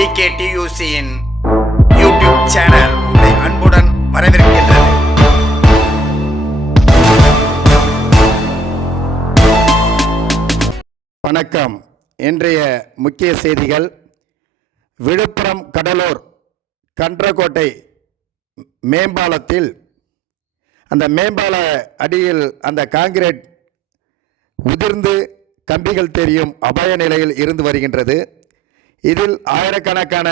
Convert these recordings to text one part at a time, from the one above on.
Decay டியூசியின் YouTube channel உங்களை அன்புடன் வரவேற்கின்றது. வணக்கம். இன்றைய முக்கிய செய்திகள். விழுப்புரம் கடலூர் கன்றக்கோட்டை மேம்பாலத்தில் அந்த மேம்பால அடியில் அந்த காங்கிரீட் உதிர்ந்து கம்பிகள் தெரியும் அபாய நிலையில் இருந்து வருகின்றது. இதில் ஆயிரக்கணக்கான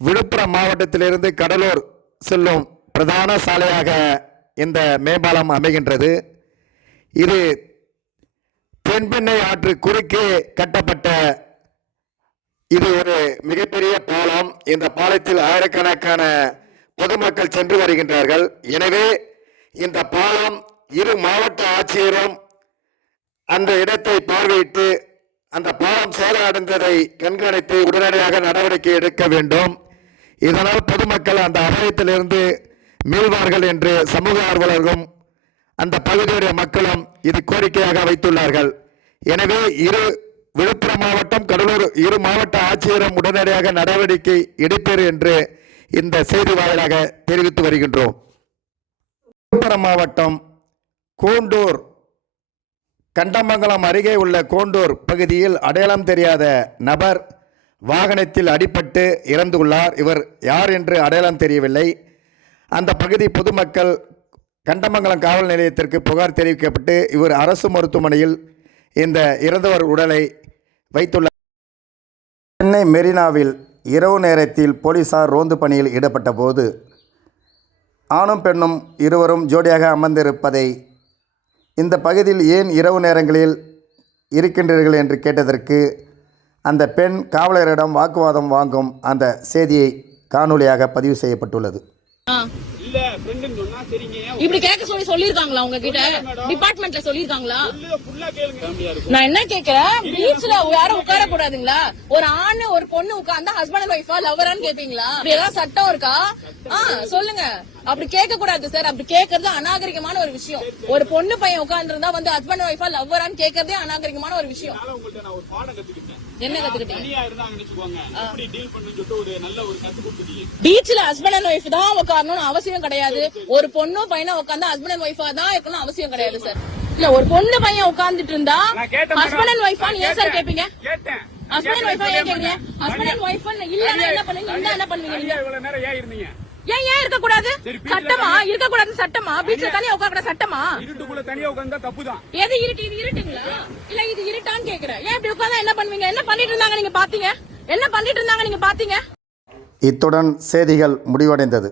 விழுப்புரம் மாவட்டத்திலிருந்து கடலூர் செல்லும் பிரதான சாலையாக இந்த மேம்பாலம் அமைகின்றது. இது தென்பெண்ணை ஆற்று குறுக்கே கட்டப்பட்ட இது ஒரு மிகப்பெரிய பாலம். இந்த பாலத்தில் ஆயிரக்கணக்கான பொதுமக்கள் சென்று வருகின்றார்கள். எனவே இந்த பாலம் இரு மாவட்ட ஆட்சியரும் அந்த இடத்தை பார்வையிட்டு அந்த பாலம் சேதமடைந்ததை கண்காணித்து உடனடியாக நடவடிக்கை எடுக்க வேண்டும். இதனால் பொதுமக்கள் அந்த அபாயத்திலிருந்து மீள்வார்கள் என்று சமூக ஆர்வலர்களும் அந்த பகுதியுடைய மக்களும் இது கோரிக்கையாக வைத்துள்ளார்கள். எனவே இரு விழுப்புரம் மாவட்டம் கடலூர் இரு மாவட்ட ஆட்சியரும் உடனடியாக நடவடிக்கை எடுப்பேர் என்று இந்த செய்தி வாயிலாக தெரிவித்து வருகின்றோம். விழுப்புரம் மாவட்டம் கூண்டூர் கண்டமங்கலம் அருகே உள்ள கோண்டூர் பகுதியில் அடையாளம் தெரியாத நபர் வாகனத்தில் அடிபட்டு இறந்துள்ளார். இவர் யார் என்று அடையாளம் தெரியவில்லை. அந்த பகுதி பொதுமக்கள் கண்டமங்கலம் காவல் நிலையத்திற்கு புகார் தெரிவிக்கப்பட்டு இவர் அரசு மருத்துவமனையில் இந்த இறந்தவர் உடலை வைத்துள்ளார் சென்னை மெரினாவில் இரவு நேரத்தில் போலீசார் ரோந்து பணியில் ஈடுபட்ட போது ஆணும் பெண்ணும் இருவரும் ஜோடியாக அமர்ந்திருப்பதை இந்த பகுதியில் ஏன் இரவு நேரங்களில் இருக்கின்றீர்கள் என்று கேட்டதற்கு அந்த பெண் காவலரிடம் வாக்குவாதம் வாங்கும் அந்த செய்தியை காணொளியாக பதிவு செய்யப்பட்டுள்ளது. இல்ல ஃப்ரெண்டுன்னு சொன்னா சரிங்க. ஏன் இப்படி கேட்க சொல்லி சொல்லிருக்காங்களா உங்ககிட்ட? டிபார்ட்மெண்ட்ல சொல்லிருக்காங்களா நான் என்ன கேக்குறேன் பீச்ல யாரும் உட்கார கூடாதுங்களா ஒரு ஆண் ஒரு பொண்ணு உட்கார்ந்தா ஹஸ்பண்ட் அண்ட் ஒய்ஃபா லவரான்னு கேப்பீங்களா அப்படி ஏதாவது சட்டம் இருக்கா? ஆ சொல்லுங்க. அப்படி கேட்க கூடாது சார் அப்படி கேக்குறது அநாகரிகமான ஒரு விஷயம். ஒரு பொண்ணு பையன் உட்கார்ந்து இருந்தா வந்து ஹஸ்பண்ட் அண்ட் ஒய்ஃபா லவரான்னு கேக்குறதே அநாகரிகமான ஒரு விஷயம். என்ன கத்துக்கிட்டீங்க பண்ணு பீச்ல ஹஸ்பண்ட் அண்ட் ஒய்ஃப் தான் உட்காரணும்னு அவசியம் கிடையாது. ஒரு பொண்ணும் பையனும் உட்கார்ந்தா ஹஸ்பண்ட் அண்ட் ஒய்ஃபா தான் இருக்கணும் அவசியம் கிடையாது சார் இல்ல ஒரு பொண்ணு பையன் உட்கார்ந்துட்டு இருந்தா ஹஸ்பண்ட் அண்ட். ஒய்ஃபா ஏன் சார். கேப்பீங்க? ஹஸ்பண்ட் அண்ட் ஒய்ஃபா ஏன் கேக்குறீங்க ஹஸ்பண்ட் அண்ட் ஒய்ஃப் இல்லன்னா என்ன பண்ணுவீங்க இருந்தா என்ன பண்ணுவீங்க இவ்வளவு நேரம் ஏன் இருந்தீங்க? ஏன் ஏன் இருக்க கூடாது சட்டமா? இருக்க கூடாது சட்டமா? பீச்ல தனியா உட்கார கூடாது சட்டமா? இருட்டுக்குள்ள தனியா உட்கார்ந்தா தப்பு தான் எது இருட்டு? இது இருட்டுங்களா? இல்ல இது இருட்டான்னு கேக்குறேன். ஏன் இப்படி உட்கார்ந்தா என்ன பண்ணுவீங்க? என்ன பண்ணிட்டு இருந்தாங்க நீங்க பாத்தீங்க? என்ன பண்ணிட்டு இருந்தாங்க நீங்க பாத்தீங்க? இத்துடன் செய்திகள் முடிவடைந்தது.